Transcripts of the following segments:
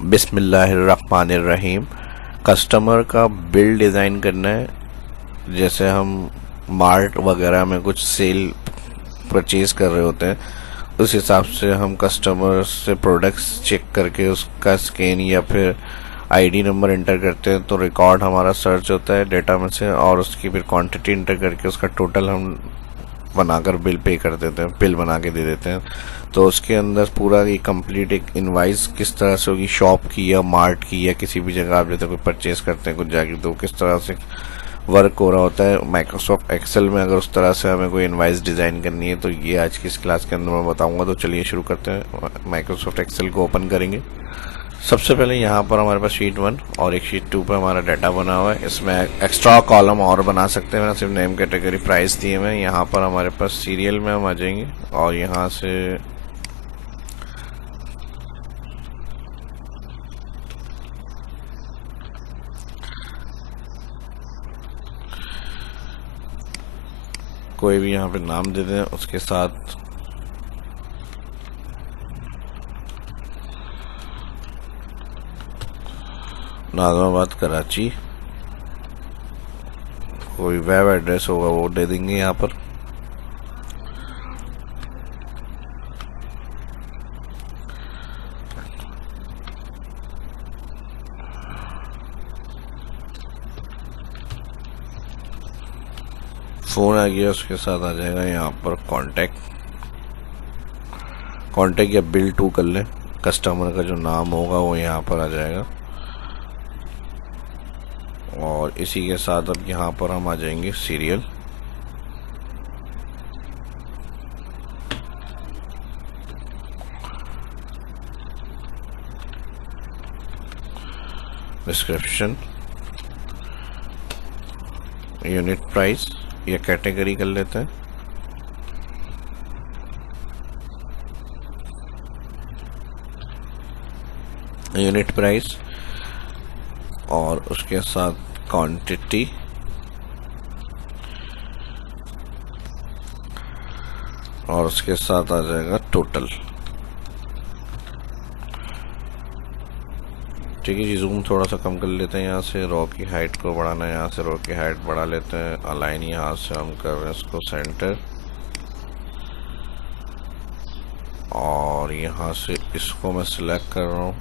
बिस्मिल्लाहिर्रहमानिर्रहीम। कस्टमर का bill design करना है। जैसे हम मार्ट वगैरह में कुछ सेल परचेज़ कर रहे होते हैं, उस हिसाब से हम कस्टमर से प्रोडक्ट्स चेक करके उसका स्कैन या फिर आईडी नंबर इंटर करते हैं, तो रिकॉर्ड हमारा सर्च होता है डेटा में से, और उसकी फिर क्वांटिटी इंटर करके उसका टोटल हम बनाकर बिल पे कर देते हैं, बिल बना के दे देते हैं। तो उसके अंदर पूरा ये कंप्लीट एक इनवाइस किस तरह से होगी, शॉप की या मार्ट की या किसी भी जगह आप जैसे कोई परचेज करते हैं कुछ जाके, तो किस तरह से वर्क हो रहा होता है माइक्रोसॉफ्ट एक्सेल में। अगर उस तरह से हमें कोई इनवाइस डिज़ाइन करनी है तो ये आज की इस क्लास के अंदर मैं बताऊंगा। तो चलिए शुरू करते हैं। माइक्रोसॉफ्ट एक्सेल को ओपन करेंगे। सबसे पहले यहाँ पर हमारे पास शीट 1 और एक शीट 2 पे हमारा डाटा बना हुआ है। इसमें एक्स्ट्रा कॉलम और बना सकते हैं। मैंने सिर्फ नेम कैटेगरी प्राइस दिए हुए हैं। यहाँ पर हमारे पास सीरियल में हम आ जाएंगे और यहाँ से कोई भी यहाँ पे नाम दे दें, उसके साथ नाज़िमाबाद कराची, कोई वेब एड्रेस होगा वो दे देंगे यहाँ पर। फ़ोन आ गया, उसके साथ आ जाएगा यहाँ पर कॉन्टैक्ट या बिल टू कर लें। कस्टमर का जो नाम होगा वो यहाँ पर आ जाएगा। और इसी के साथ अब यहाँ पर हम आ जाएंगे सीरियल। डिस्क्रिप्शन, यूनिट प्राइस या कैटेगरी कर लेते हैं। यूनिट प्राइस और उसके साथ क्वांटिटी और उसके साथ आ जाएगा टोटल। ठीक है जी, जूम थोड़ा सा कम कर लेते हैं। यहाँ से रो की हाइट को बढ़ाना है, यहाँ से रो की हाइट बढ़ा लेते हैं। अलाइन यहाँ से हम कर रहे हैं इसको सेंटर, और यहाँ से इसको मैं सिलेक्ट कर रहा हूँ।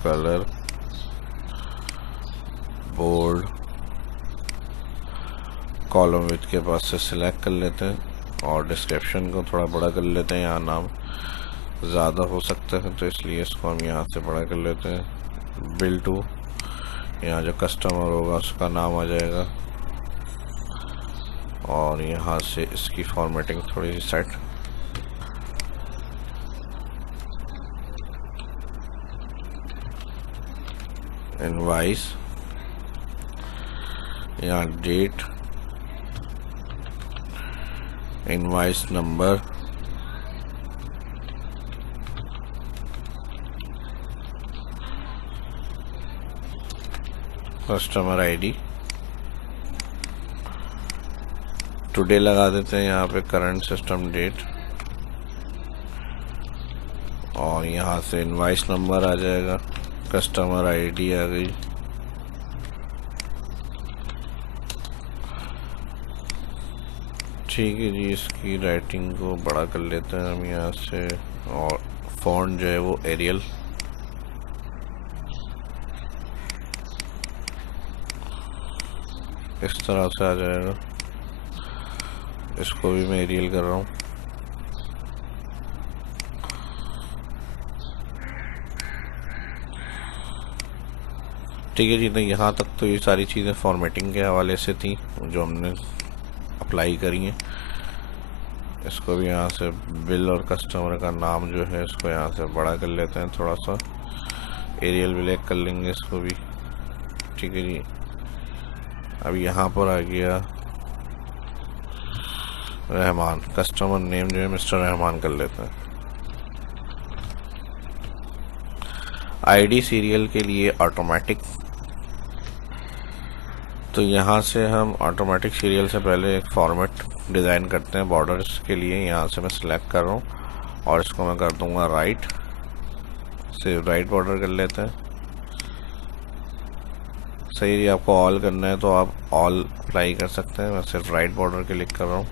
कलर, बोल्ड, कॉलम विड्थ के पास से सिलेक्ट कर लेते हैं और डिस्क्रिप्शन को थोड़ा बड़ा कर लेते हैं। यहाँ नाम ज़्यादा हो सकता है तो इसलिए इसको हम यहाँ से बड़ा कर लेते हैं। बिल टू, यहाँ जो कस्टमर होगा उसका नाम आ जाएगा, और यहाँ से इसकी फॉर्मेटिंग थोड़ी सी सेट। इनवाइस, यहाँ date, invoice number, customer ID, today लगा देते हैं यहाँ पे, करंट सिस्टम डेट, और यहाँ से इनवाइस नंबर आ जाएगा, कस्टमर आईडी आ गई। ठीक है जी, इसकी राइटिंग को बड़ा कर लेते हैं हम यहाँ से, और फॉन्ट जो है वो एरियल। इस तरह से आ जाएगा। इसको भी मैं एरियल कर रहा हूँ। ठीक है जी, तो यहाँ तक तो ये सारी चीज़ें फॉर्मेटिंग के हवाले से थी जो हमने अप्लाई करी हैं। इसको भी यहाँ से बिल और कस्टमर का नाम जो है इसको यहाँ से बड़ा कर लेते हैं, थोड़ा सा एरियल ब्लैक कर लेंगे इसको भी। ठीक है जी, अब यहाँ पर आ गया रहमान, कस्टमर नेम जो है मिस्टर रहमान कर लेते हैं। आईडी सीरियल के लिए ऑटोमेटिक, तो यहाँ से हम ऑटोमेटिक सीरियल से पहले एक फॉर्मेट डिज़ाइन करते हैं बॉर्डर्स के लिए। यहाँ से मैं सिलेक्ट कर रहा हूँ और इसको मैं कर दूंगा राइट, सिर्फ राइट बॉर्डर कर लेते हैं। सही, आपको ऑल करना है तो आप ऑल अप्लाई कर सकते हैं। मैं सिर्फ राइट बॉर्डर क्लिक कर रहा हूँ,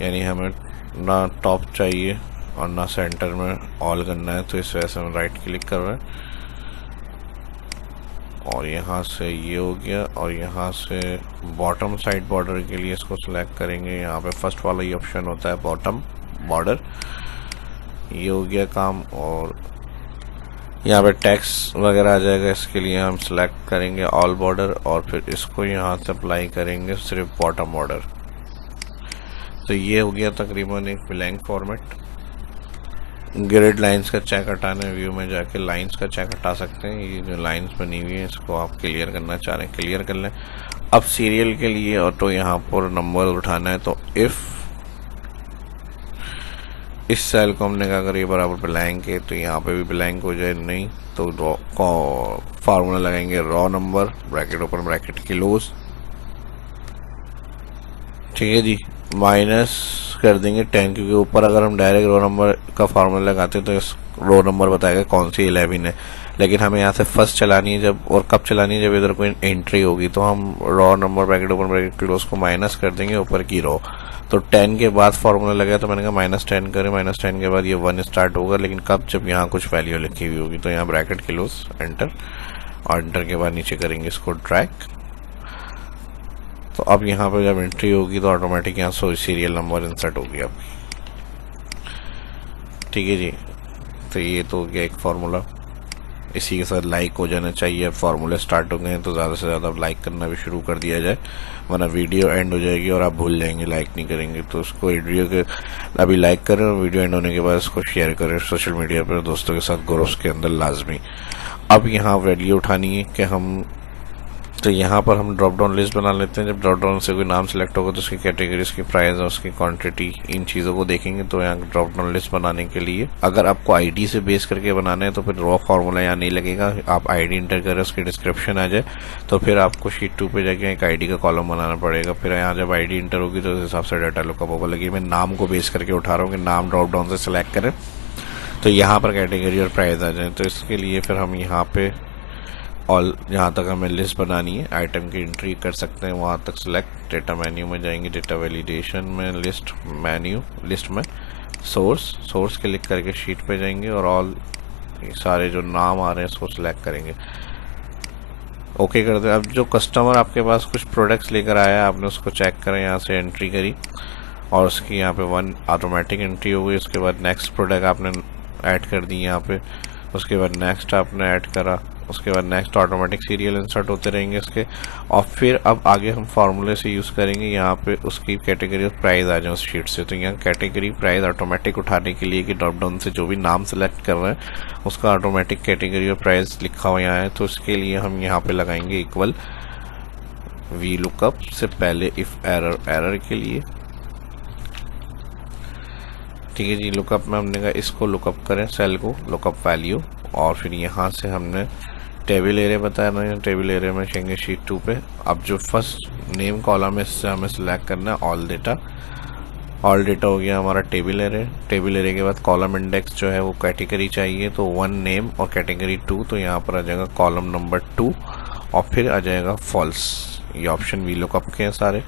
यानी हमें ना टॉप चाहिए और ना सेंटर में ऑल करना है, तो इस वजह से हम राइट क्लिक कर रहे हैं। और यहाँ से ये हो गया, और यहाँ से बॉटम साइड बॉर्डर के लिए इसको सिलेक्ट करेंगे। यहाँ पे फर्स्ट वाला ये ऑप्शन होता है बॉटम बॉर्डर, ये हो गया काम। और यहाँ पे टेक्स्ट वगैरह आ जाएगा, इसके लिए हम सिलेक्ट करेंगे ऑल बॉर्डर और फिर इसको यहाँ से अप्लाई करेंगे सिर्फ बॉटम बॉर्डर। तो ये हो गया तकरीबन एक ब्लैंक फॉर्मेट। ग्रिड लाइंस का चेक हटाना है, व्यू में जाके लाइंस का चेक हटा सकते हैं। ये जो लाइंस बनी हुई है इसको आप क्लियर करना चाह रहे हैं, क्लियर कर लें। अब सीरियल के लिए ऑटो यहाँ पर नंबर उठाना है, तो इफ़ इस सेल को हमने कहा अगर ये बराबर ब्लैंक है तो यहाँ पे भी ब्लैंक हो जाए, नहीं तो फार्मूला लगाएंगे raw number bracket open bracket close, ठीक है जी, माइनस कर देंगे 10, क्योंकि ऊपर अगर हम डायरेक्ट रो नंबर का फार्मूला लगाते हैं तो इस रो नंबर बताएगा कौन सी 11 है, लेकिन हमें यहाँ से फर्स्ट चलानी है जब, और कब चलानी है जब इधर कोई एंट्री होगी, तो हम raw number bracket open bracket close को माइनस कर देंगे ऊपर की रो। तो 10 के बाद फार्मूला लगा तो मैंने कहा -10 करें, -10 के बाद ये 1 स्टार्ट होगा, लेकिन कब, जब यहाँ कुछ वैल्यू लिखी हुई होगी। तो यहाँ ब्रैकेट क्लोज एंटर, और एंटर के बाद नीचे करेंगे इसको ड्रैग। तो अब यहाँ पे जब एंट्री होगी तो ऑटोमेटिक यहाँ से सीरियल नंबर इंसर्ट होगी आपकी, ठीक है जी। तो ये तो हो गया एक फार्मूला, इसी के साथ लाइक हो जाना चाहिए। अब फार्मूले स्टार्ट हो गए हैं तो ज़्यादा से ज़्यादा लाइक करना भी शुरू कर दिया जाए, वरना वीडियो एंड हो जाएगी और आप भूल जाएंगे, लाइक नहीं करेंगे। तो उसको वीडियो के अभी लाइक करें और वीडियो एंड होने के बाद इसको शेयर करें सोशल मीडिया पर दोस्तों के साथ, ग्रुप्स के अंदर लाजमी। अब यहाँ वैल्यू उठानी है कि हम, तो यहाँ पर हम ड्रॉप डाउन लिस्ट बना लेते हैं। जब ड्रॉप डाउन से कोई नाम सेलेक्ट होगा तो उसकी कैटेगरी, उसकी प्राइस और उसकी क्वांटिटी, इन चीज़ों को देखेंगे। तो यहाँ ड्रॉप डाउन लिस्ट बनाने के लिए अगर आपको आईडी से बेस करके बनाना है तो फिर रॉ फार्मूला यहाँ नहीं लगेगा, आप आईडी इंटर करें, उसकी डिस्क्रिप्शन आ जाए, तो फिर आपको शीट 2 पे जाके एक आईडी का कॉलम बनाना पड़ेगा। फिर यहाँ जब आईडी इंटर होगी तो उस हिसाब से डाटा लुकअप होगा। लेकिन मैं नाम को बेस करके उठा रहा हूँ कि नाम ड्रॉप डाउन से सिलेक्ट करें तो यहाँ पर कैटेगरी और प्राइस आ जाए। तो इसके लिए फिर हम यहाँ पे ऑल, जहाँ तक हमें लिस्ट बनानी है, आइटम की एंट्री कर सकते हैं वहाँ तक सिलेक्ट। डेटा मेन्यू में जाएंगे, डेटा वैलिडेशन में लिस्ट मेन्यू, लिस्ट में सोर्स क्लिक करके शीट पे जाएंगे और ऑल सारे जो नाम आ रहे हैं उसको सिलेक्ट करेंगे, ओके कर दे। अब जो कस्टमर आपके पास कुछ प्रोडक्ट्स लेकर आया, आपने उसको चेक करें, यहाँ से एंट्री करी और उसकी यहाँ पे 1 ऑटोमेटिक एंट्री हो गई। उसके बाद नेक्स्ट प्रोडक्ट आपने ऐड कर दी यहाँ पे, उसके बाद नेक्स्ट आपने ऐड करा, उसके बाद नेक्स्ट ऑटोमेटिक सीरियल इंसर्ट होते रहेंगे इसके। और फिर अब आगे हम फार्मूले से यूज़ करेंगे, यहाँ पे उसकी कैटेगरी और प्राइस आ जाए उस शीट से। तो यहाँ कैटेगरी प्राइस ऑटोमेटिक उठाने के लिए कि ड्रॉप डाउन से जो भी नाम सेलेक्ट कर रहे हैं उसका ऑटोमेटिक कैटेगरी और प्राइस लिखा हुआ यहाँ है, तो उसके लिए हम यहाँ पे लगाएंगे इक्वल वी लुकअप से पहले इफ एरर के लिए, ठीक है जी। लुकअप में हमने कहा इसको लुकअप करें, सेल को लुकअप वैल्यू, और फिर यहाँ से हमने टेबल एरिया बताया ना, टेबल एरिया में जाएंगे शीट 2 पे। अब जो फर्स्ट नेम कॉलम है इससे हमें सिलेक्ट करना है ऑल डेटा हो गया हमारा टेबल एरिया। टेबल एरिया के बाद कॉलम इंडेक्स जो है वो कैटेगरी चाहिए, तो 1 नेम और कैटेगरी 2, तो यहाँ पर आ जाएगा कॉलम नंबर 2 और फिर आ जाएगा फॉल्स। ये ऑप्शन वी लुकअप के हैं सारे।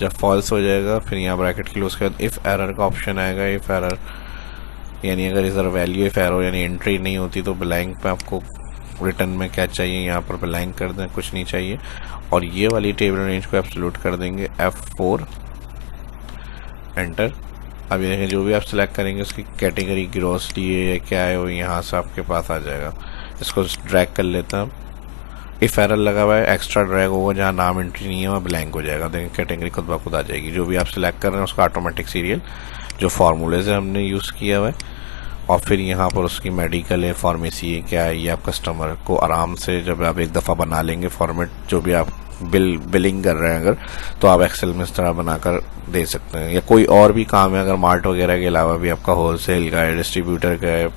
जब फॉल्स हो जाएगा फिर यहाँ ब्रैकेट क्लोज के बाद इफ़ एरर का ऑप्शन आएगा। इफ़ एरर यानी अगर इधर वैल्यू इफ एरर यानी एंट्री नहीं होती तो ब्लैंक पे आपको रिटर्न में क्या चाहिए, यहाँ पर ब्लैंक कर दें, कुछ नहीं चाहिए। और ये वाली टेबल रेंज को एब्सोल्यूट कर देंगे F4 एंटर। अब ये जो भी आप सिलेक्ट करेंगे उसकी कैटेगरी ग्रोसरी है या क्या है वो यहाँ से आपके पास आ जाएगा। इसको ड्रैग कर लेता हूँ, इफ एरर लगा हुआ है एक्स्ट्रा ड्रैग होगा, जहाँ नाम एंट्री नहीं है वहाँ ब्लैंक हो जाएगा। देखिए कैटेगरी खुद ब खुद आ जाएगी। जो भी आप सिलेक्ट कर रहे हैं उसका ऑटोमेटिक सीरियल जो फार्मूले से हमने यूज़ किया हुआ है, और फिर यहाँ पर उसकी मेडिकल है, फार्मेसी है, क्या है, ये आप कस्टमर को आराम से जब आप एक दफ़ा बना लेंगे फॉर्मेट, जो भी आप बिलिंग कर रहे हैं अगर, तो आप एक्सेल में इस तरह बनाकर दे सकते हैं। या कोई और भी काम है अगर मार्ट वगैरह के अलावा भी आपका होलसेल का है, डिस्ट्रीब्यूटर का है,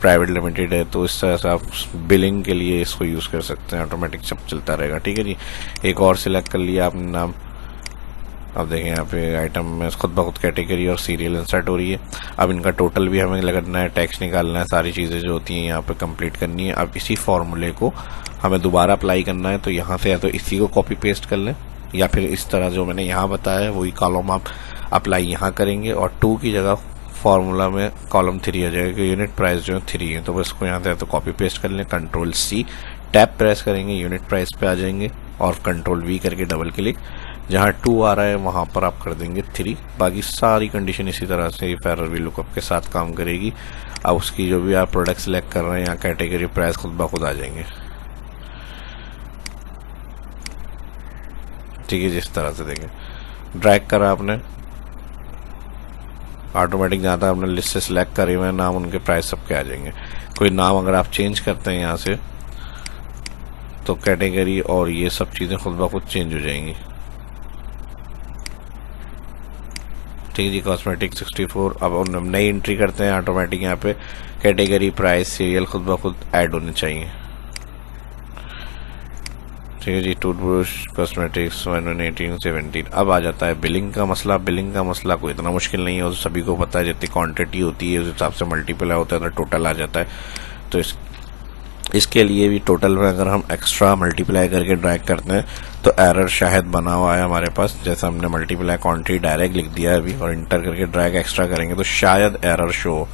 प्राइवेट लिमिटेड है, तो इस तरह से आप बिलिंग के लिए इसको यूज़ कर सकते हैं। ऑटोमेटिक सब चलता रहेगा, ठीक है जी। एक और सिलेक्ट कर लिया आपने नाम, अब देखें यहाँ पे आइटम में खुद ब खुद कैटेगरी और सीरियल इंसर्ट हो रही है। अब इनका टोटल भी हमें लगना है, टैक्स निकालना है, सारी चीज़ें जो होती हैं यहाँ पे कंप्लीट करनी है। अब इसी फॉर्मूले को हमें दोबारा अप्लाई करना है, तो यहाँ से या तो इसी को कॉपी पेस्ट कर लें या फिर इस तरह जो मैंने यहाँ बताया है वही कॉलम आप अप्लाई यहाँ करेंगे और 2 की जगह फार्मूला में कॉलम 3 आ जाएगा कि यूनिट प्राइस जो है 3 है। तो बस इसको यहाँ से तो कॉपी पेस्ट कर लें, कंट्रोल C टैब प्रेस करेंगे, यूनिट प्राइस पे आ जाएंगे और कंट्रोल V करके डबल क्लिक, जहाँ 2 आ रहा है वहाँ पर आप कर देंगे 3। बाकी सारी कंडीशन इसी तरह से इफ एरर वी लुकअप के साथ काम करेगी। अब उसकी जो भी आप प्रोडक्ट सेलेक्ट कर रहे हैं यहाँ कैटेगरी प्राइस खुद ब खुद आ जाएंगे। ठीक है, जिस तरह से देखें ड्रैग करा आपने, ऑटोमेटिक जहाँ तक आपने लिस्ट से सिलेक्ट करी हुए नाम, उनके प्राइस सबके आ जाएंगे। कोई नाम अगर आप चेंज करते हैं यहाँ से तो कैटेगरी और ये सब चीज़ें खुद ब खुद चेंज हो जाएंगी। ठीक है जी, कॉस्मेटिक 64। अब हम नई एंट्री करते हैं, ऑटोमेटिक यहाँ पे कैटेगरी प्राइस सीरियल खुद ब खुद ऐड होने चाहिए। ठीक है जी, टूथब्रश कॉस्मेटिक्स 118 17। अब आ जाता है बिलिंग का मसला। बिलिंग का मसला कोई इतना मुश्किल नहीं है, वो सभी को पता है, जितनी क्वांटिटी होती है उस हिसाब से मल्टीप्लाई होता है तो टोटल आ जाता है। तो इसके लिए भी टोटल में अगर हम एक्स्ट्रा मल्टीप्लाई करके ड्रैग करते हैं तो एरर शायद बना हुआ है हमारे पास। जैसे हमने मल्टीप्लाई क्वांटिटी डायरेक्ट लिख दिया है अभी और इंटर करके ड्रैग एक्स्ट्रा करेंगे तो शायद एरर शो।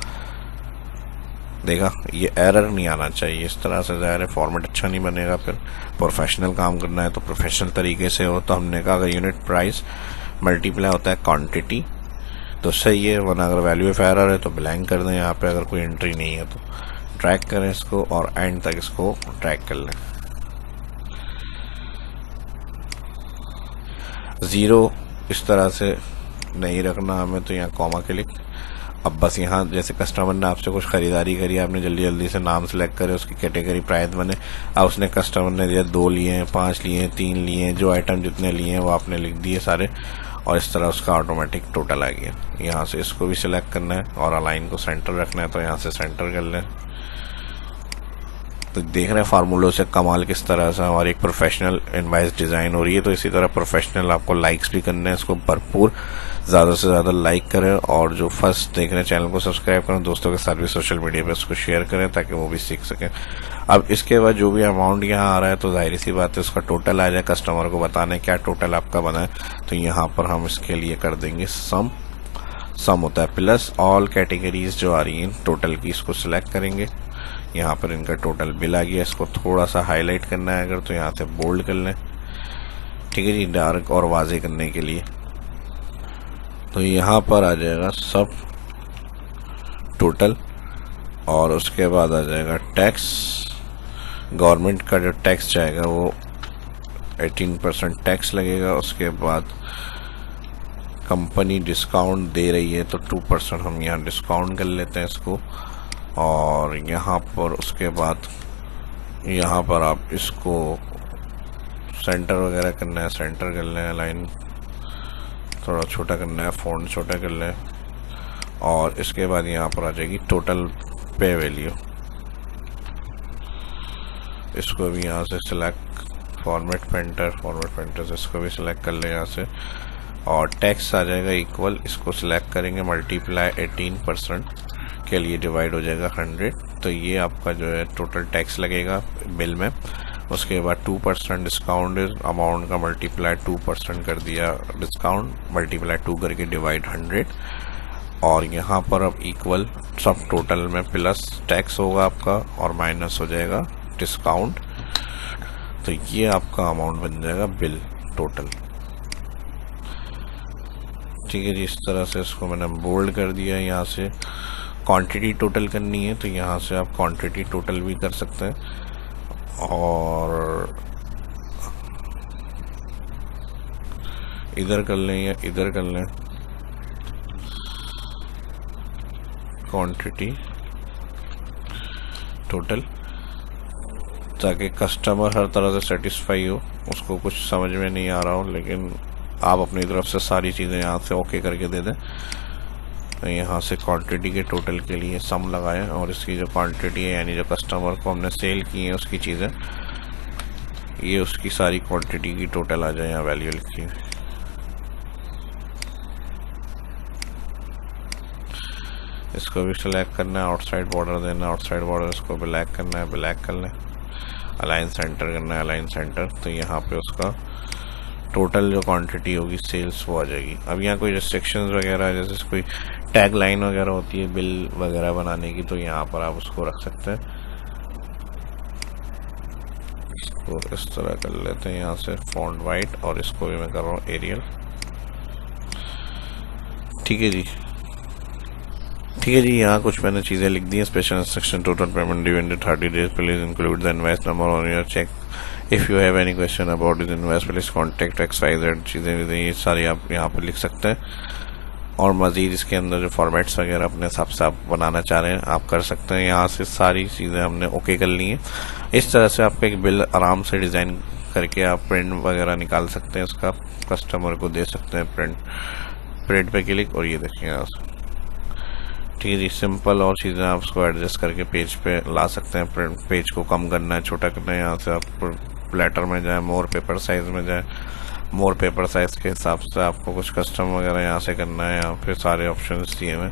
देखा, ये एरर नहीं आना चाहिए। इस तरह से ज़ाहिर है फॉर्मेट अच्छा नहीं बनेगा। फिर प्रोफेशनल काम करना है तो प्रोफेशनल तरीके से हो। तो हमने कहा अगर यूनिट प्राइस मल्टीप्लाई होता है क्वांटिटी तो सही है, वरना अगर वैल्यू ऑफ एरर है तो ब्लैंक कर दें यहाँ पे अगर कोई एंट्री नहीं है तो। ट्रैक करें इसको और एंड तक इसको ट्रैक कर लें। 0 इस तरह से नहीं रखना हमें, तो यहाँ कॉमा क्लिक। अब बस यहाँ जैसे कस्टमर ने आपसे कुछ ख़रीदारी करी, आपने जल्दी जल्दी से नाम सेलेक्ट करे, उसकी कैटेगरी प्राइस बने। अब उसने कस्टमर ने दिया 2 लिए हैं, 5 लिए हैं, 3 लिए हैं, जो आइटम जितने लिए हैं वो आपने लिख दिए सारे और इस तरह उसका ऑटोमेटिक टोटल आ गया। यहाँ से इसको भी सिलेक्ट करना है और अलाइन को सेंटर रखना है, तो यहाँ से सेंटर कर लें। तो देख रहे हैं फार्मूलों से कमाल किस तरह से हमारी एक प्रोफेशनल इनवाइस डिज़ाइन हो रही है। तो इसी तरह प्रोफेशनल आपको लाइक्स भी करने हैं, इसको भरपूर ज़्यादा से ज़्यादा लाइक करें और जो फर्स्ट देख रहे हैं चैनल को सब्सक्राइब करें, दोस्तों के साथ भी सोशल मीडिया पर इसको शेयर करें ताकि वो भी सीख सकें। अब इसके बाद जो भी अमाउंट यहाँ आ रहा है तो जाहिर सी बात है उसका टोटल आ जाए, कस्टमर को बताना है क्या टोटल आपका बना है। तो यहाँ पर हम इसके लिए कर देंगे सम होता है प्लस ऑल कैटेगरीज जो आ रही हैं टोटल की, इसको सिलेक्ट करेंगे। यहाँ पर इनका टोटल बिल आ गया, इसको थोड़ा सा हाईलाइट करना है अगर तो यहाँ से बोल्ड कर लें। ठीक है जी, डार्क और वाजे करने के लिए। तो यहाँ पर आ जाएगा सब टोटल और उसके बाद आ जाएगा टैक्स। गवर्नमेंट का जो टैक्स जाएगा वो 18% टैक्स लगेगा। उसके बाद कंपनी डिस्काउंट दे रही है तो 2% हम यहाँ डिस्काउंट कर लेते हैं इसको। और यहाँ पर उसके बाद यहाँ पर आप इसको सेंटर वगैरह करना है, सेंटर कर लें, लाइन थोड़ा छोटा करना है, फ़ॉन्ट छोटा कर लें। और इसके बाद यहाँ पर आ जाएगी टोटल पे वैल्यू, इसको भी यहाँ से सिलेक्ट फॉर्मेट पेंटर से इसको भी सिलेक्ट कर लें यहाँ से। और टैक्स आ जाएगा इक्वल, इसको सिलेक्ट करेंगे, मल्टीप्लाई 18% के लिए डिवाइड हो जाएगा 100। तो ये आपका जो है टोटल टैक्स लगेगा बिल में। उसके बाद 2% डिस्काउंट अमाउंट का मल्टीप्लाई 2% कर दिया डिस्काउंट, मल्टीप्लाई 2 करके डिवाइड 100। और यहाँ पर अब इक्वल सब टोटल में प्लस टैक्स होगा आपका और माइनस हो जाएगा डिस्काउंट। तो ये आपका अमाउंट बन जाएगा बिल टोटल। ठीक है जी, इस तरह से इसको मैंने बोल्ड कर दिया। यहाँ से क्वांटिटी टोटल करनी है तो यहाँ से आप क्वांटिटी टोटल भी कर सकते हैं और इधर कर लें या इधर कर लें क्वांटिटी टोटल, ताकि कस्टमर हर तरह से सेटिस्फाई हो, उसको कुछ समझ में नहीं आ रहा हो लेकिन आप अपनी तरफ से सारी चीज़ें यहाँ से ओके करके दे दें। यहाँ से क्वांटिटी के टोटल के लिए सम लगाएं और इसकी जो क्वांटिटी है यानी जो कस्टमर को हमने सेल की है उसकी चीज़ें, ये उसकी सारी क्वांटिटी की टोटल आ जाए यहाँ वैल्यू लिखी। इसको भी सिलेक्ट करना है, आउटसाइड बॉर्डर देना है, आउटसाइड बॉर्डर इसको ब्लैक करना है, ब्लैक कर लें, अलाइन सेंटर करना है, अलाइन सेंटर। तो यहाँ पे उसका टोटल जो क्वांटिटी होगी सेल्स वो आ जाएगी। अब यहाँ कोई रिस्ट्रिक्शंस वगैरह जैसे कोई टैग लाइन वगैरह होती है बिल वगैरह बनाने की, तो यहाँ पर आप उसको रख सकते हैं। इसको इस तरह कर लेते हैं यहाँ से फॉन्ट वाइट, और इसको भी मैं कर रहा हूँ एरियल। ठीक है जी, ठीक है जी। यहाँ कुछ मैंने चीज़ें लिख दी हैं। Special instruction, total payment due in 30 days, please include the invoice number on your cheque. If you have any question about this invoice please contact XYZ। चीज़ें ये सारी आप यहाँ पर लिख सकते हैं। और मज़ीद इसके अंदर जो फॉर्मेट्स वगैरह अपने हिसाब से आप बनाना चाह रहे हैं आप कर सकते हैं। यहाँ से सारी चीज़ें हमने ओके कर ली हैं। इस तरह से आपका एक बिल आराम से डिज़ाइन करके आप प्रिंट वगैरह निकाल सकते हैं, इसका कस्टमर को दे सकते हैं प्रिंट पे क्लिक, और ये देखिए यहाँ से। ठीक है जी, सिंपल। और चीज़ें आप उसको एडजस्ट करके पेज पे ला सकते हैं। प्रिंट पेज को कम करना है, छोटा करना है, यहाँ से आप प्लेटर में जाए, मोर पेपर साइज में जाए, मोर पेपर साइज के हिसाब से आपको कुछ कस्टम वगैरह यहाँ से करना है। यहाँ पे सारे ऑप्शंस दिए हुए।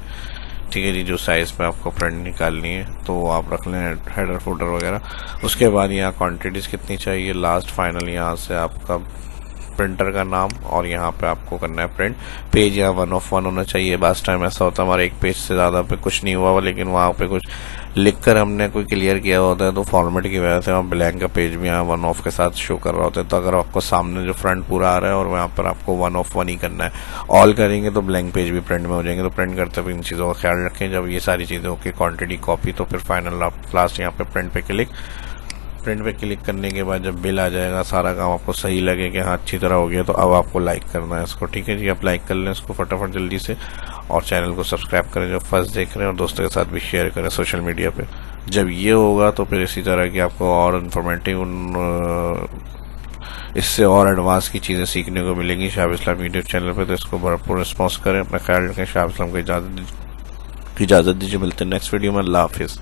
ठीक है जी, जो साइज़ पे आपको प्रिंट निकालनी है तो वो आप रख लें, हेडर फुटर वगैरह। उसके बाद यहाँ क्वांटिटीज़ कितनी चाहिए, लास्ट फाइनल यहाँ से आपका प्रिंटर का नाम, और यहाँ पे आपको करना है प्रिंट। पेज यहाँ 1 of 1 होना चाहिए। लास्ट टाइम ऐसा होता है हमारे एक पेज से ज़्यादा पे कुछ नहीं हुआ, लेकिन वहाँ पे कुछ लिख कर हमने कोई क्लियर किया होता है तो फॉर्मेट की वजह से वहाँ ब्लैंक का पेज भी यहाँ 1 off के साथ शो कर रहा होता है। तो अगर आपको सामने जो फ्रंट पूरा आ रहा है और वहाँ पर आपको 1 of 1 ही करना है, ऑल करेंगे तो ब्लैंक पेज भी प्रिंट में हो जाएंगे। तो प्रिंट करते हुए इन चीज़ों का ख्याल रखें। जब ये सारी चीज़ें ओके, क्वांटिटी कॉपी, तो फिर फाइनल आप लास्ट यहाँ पे प्रिंट पे क्लिक। प्रिंट पे क्लिक करने के बाद जब बिल आ जाएगा, सारा काम आपको सही लगे कि हाँ अच्छी तरह हो गया, तो अब आपको लाइक करना है इसको। ठीक है जी, आप लाइक कर लें इसको फटाफट जल्दी से, और चैनल को सब्सक्राइब करें जो फर्स्ट देख रहे हैं, और दोस्तों के साथ भी शेयर करें सोशल मीडिया पे। जब ये होगा तो फिर इसी तरह की आपको और इन्फॉर्मेटिव इससे और एडवांस की चीज़ें सीखने को मिलेंगी शाहब इस्लाम यूट्यूब चैनल पे। तो इसको भरपूर रिस्पॉन्स करें, अपना ख्याल रखें। शाहब इस्लाम को इजाज़त दीजिए। मिलते हैं नेक्स्ट वीडियो में। अल्लाह हाफिज़।